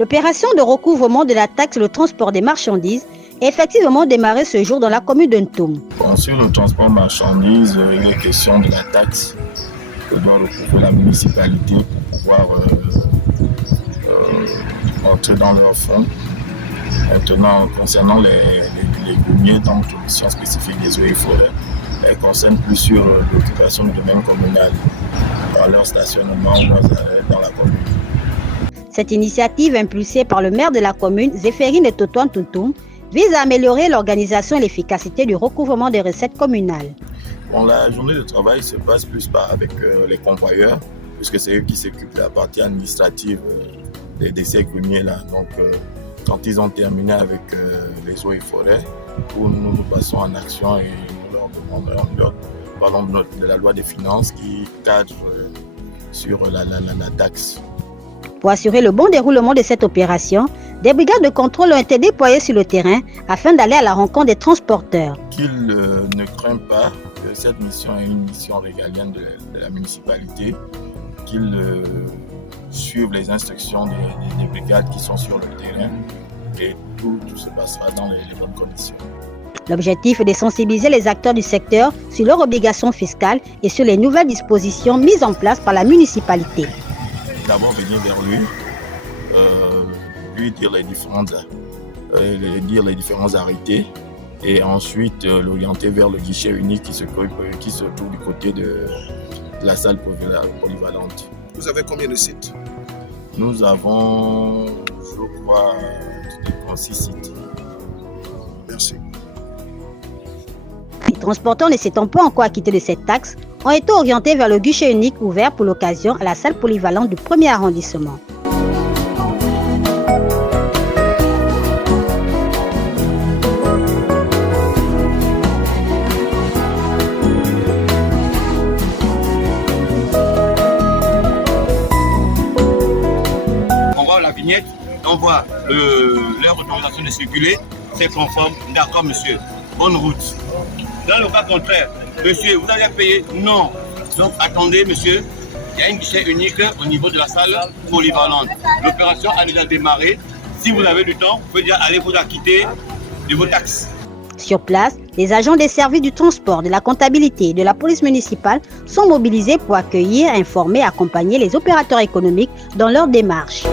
L'opération de recouvrement de la taxe sur le transport des marchandises est effectivement démarrée ce jour dans la commune de Ntoum. Sur le transport marchandises, il est question de la taxe que doit recouvrer la municipalité pour pouvoir entrer dans leurs fonds. Maintenant, concernant les goumiers dans une mission spécifique des eaux et forêts, elle concerne plus sur l'occupation du domaine communal dans leur stationnement ou leurs arrêts dans la commune. Cette initiative, impulsée par le maire de la commune, Zéphérine Totouan Toutoum, vise à améliorer l'organisation et l'efficacité du recouvrement des recettes communales. Bon, la journée de travail se passe plus avec les convoyeurs, puisque c'est eux qui s'occupent de la partie administrative des goumiers là. Donc, quand ils ont terminé avec les eaux et forêts, nous passons en action et nous leur parlons de la loi des finances qui cadre sur la taxe. Pour assurer le bon déroulement de cette opération, des brigades de contrôle ont été déployées sur le terrain afin d'aller à la rencontre des transporteurs. Qu'ils ne craignent pas que cette mission est une mission régalienne de la municipalité, qu'ils suivent les instructions des brigades qui sont sur le terrain et tout se passera dans les bonnes conditions. L'objectif est de sensibiliser les acteurs du secteur sur leurs obligations fiscales et sur les nouvelles dispositions mises en place par la municipalité. D'abord venir vers lui dire les différents arrêtés et ensuite l'orienter vers le guichet unique qui se trouve du côté de la salle polyvalente. Vous avez combien de sites? Nous avons, je crois, 6 sites. Merci. Les transporteurs ne s'étant pas encore acquittés de cette taxe ont été orientés vers le guichet unique ouvert pour l'occasion à la salle polyvalente du 1er arrondissement. On voit la vignette, on voit leur autorisation de circuler, c'est conforme, d'accord monsieur, bonne route. Dans le cas contraire, monsieur, vous avez payé? Non. Donc attendez, monsieur, il y a un guichet unique au niveau de la salle polyvalente. L'opération a déjà démarré. Si vous avez du temps, vous pouvez déjà aller vous acquitter de vos taxes. Sur place, les agents des services du transport, de la comptabilité et de la police municipale sont mobilisés pour accueillir, informer et accompagner les opérateurs économiques dans leur démarche.